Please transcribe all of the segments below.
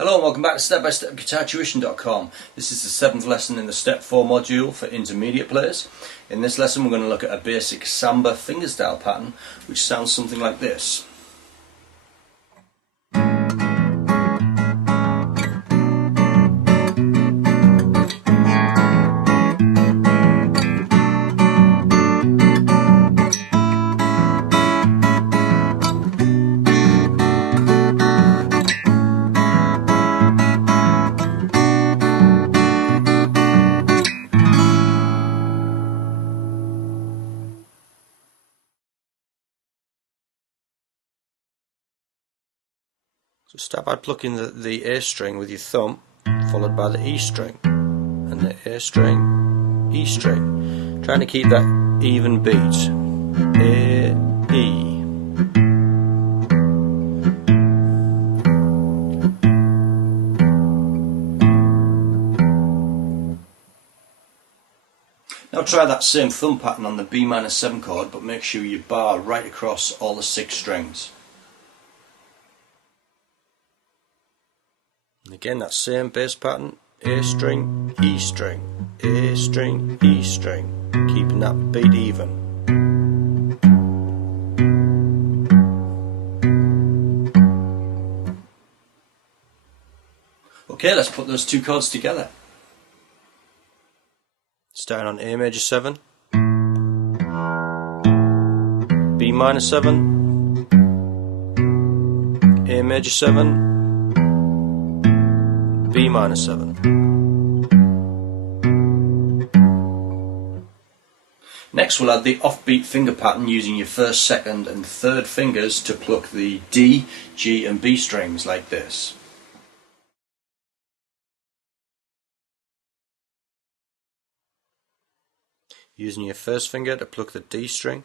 Hello and welcome back to Step-by-Step Guitar Tuition.com. This is the 7th lesson in the Step 4 module for intermediate players. In this lesson we're going to look at a basic samba fingerstyle pattern which sounds something like this. So start by plucking the A string with your thumb, followed by the E string, and the A string, E string. Trying to keep that even beat. A, E. Now try that same thumb pattern on the B minor 7 chord, but make sure you bar right across all the 6 strings. And again, that same bass pattern, A string, E string, A string, E string, keeping that beat even. Okay, let's put those two chords together. Starting on A major 7, B minor 7, A major 7, B minor 7. Next we'll add the offbeat finger pattern using your first, second and third fingers to pluck the D, G and B strings like this. Using your first finger to pluck the D string,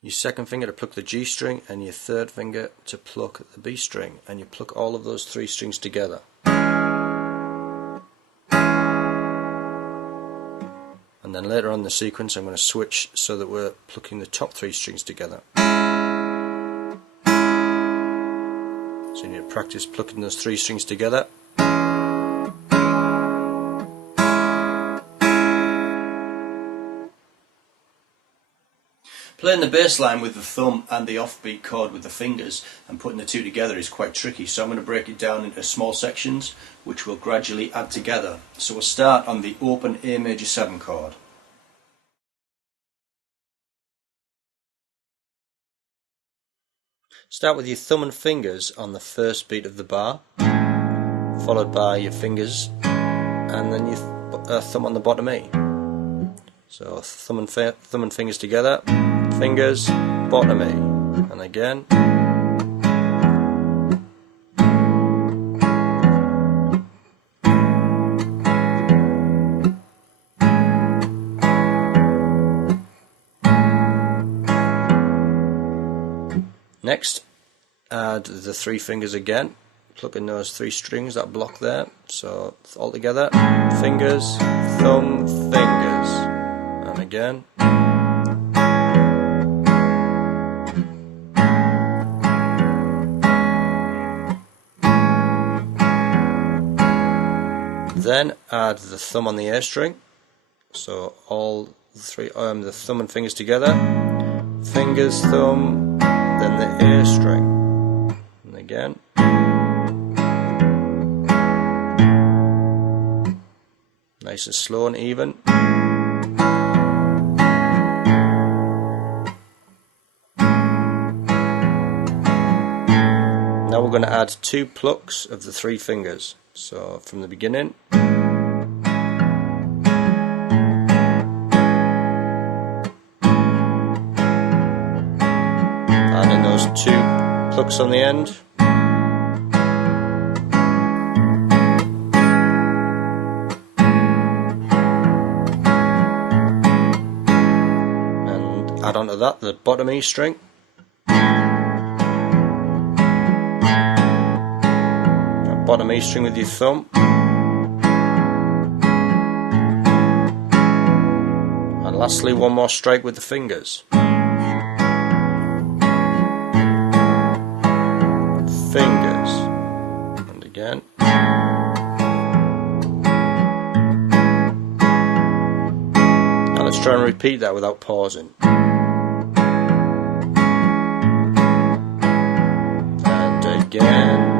your second finger to pluck the G string and your third finger to pluck the B string, and you pluck all of those 3 strings together. And then later on in the sequence I'm going to switch so that we're plucking the top 3 strings together. So you need to practice plucking those 3 strings together. Playing the bass line with the thumb and the offbeat chord with the fingers and putting the two together is quite tricky, so I'm going to break it down into small sections which we'll gradually add together. So we'll start on the open A major 7 chord. Start with your thumb and fingers on the first beat of the bar, followed by your fingers and then your thumb on the bottom E. So thumb and fingers together, fingers, bottom E, and again. Next, add the 3 fingers again, plucking those 3 strings that block there. So all together, fingers, thumb, fingers, and again. Then add the thumb on the A string. So all 3, the thumb and fingers together, fingers, thumb, then the A string, and again. Nice and slow and even. Now we're going to add 2 plucks of the 3 fingers. So from the beginning, adding those 2 plucks on the end, and add onto that the bottom E string. Bottom E string with your thumb, and lastly one more strike with the fingers. Fingers, and again. let's try and repeat that without pausing. And again.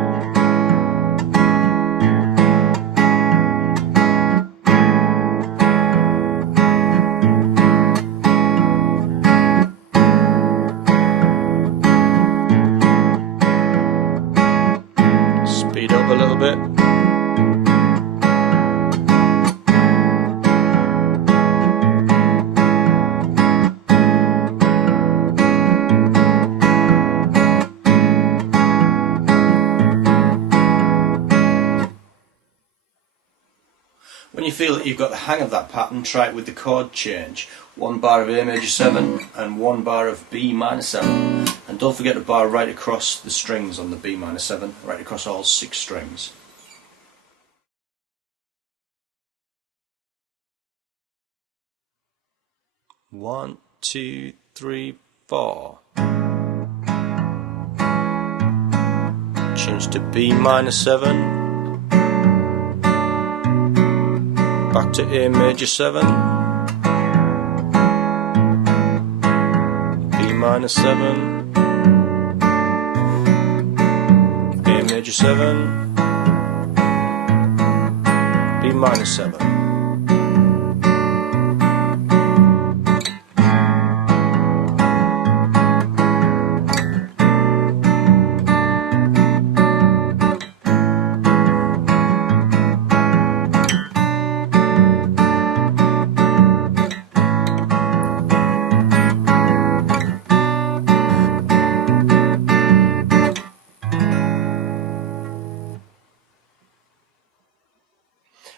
Speed up a little bit. When you feel that you've got the hang of that pattern, try it with the chord change. 1 bar of A major 7 and 1 bar of B minor 7. And don't forget to bar right across the strings on the B minor 7, right across all 6 strings. One, 2, 3, 4. Change to B minor 7. Back to A major 7, B minor 7, A major 7, B minor 7.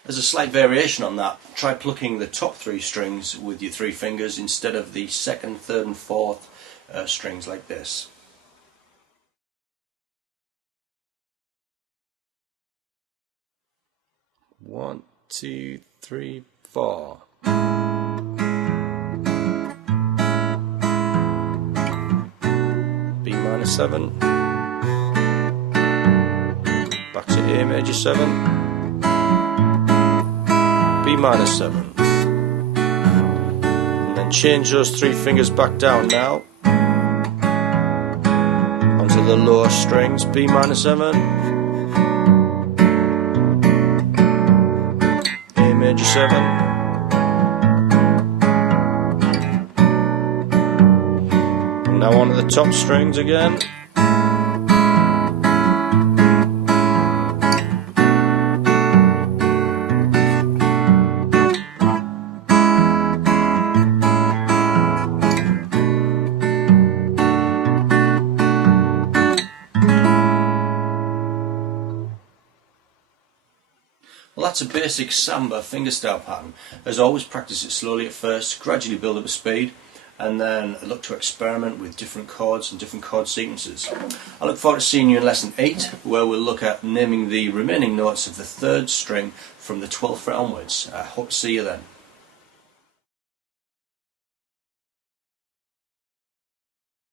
As a slight variation on that, try plucking the top 3 strings with your 3 fingers instead of the 2nd, 3rd and 4th strings like this. One, 2, 3, 4. B minor 7. Back to A major 7. B minor 7, and then change those 3 fingers back down now onto the lower strings. B minor 7, A major 7, and now onto the top strings again. Well, that's a basic samba fingerstyle pattern. As always, practice it slowly at first, gradually build up a speed, and then look to experiment with different chords and different chord sequences. I look forward to seeing you in lesson 8, where we'll look at naming the remaining notes of the 3rd string from the 12th fret onwards. I hope to see you then.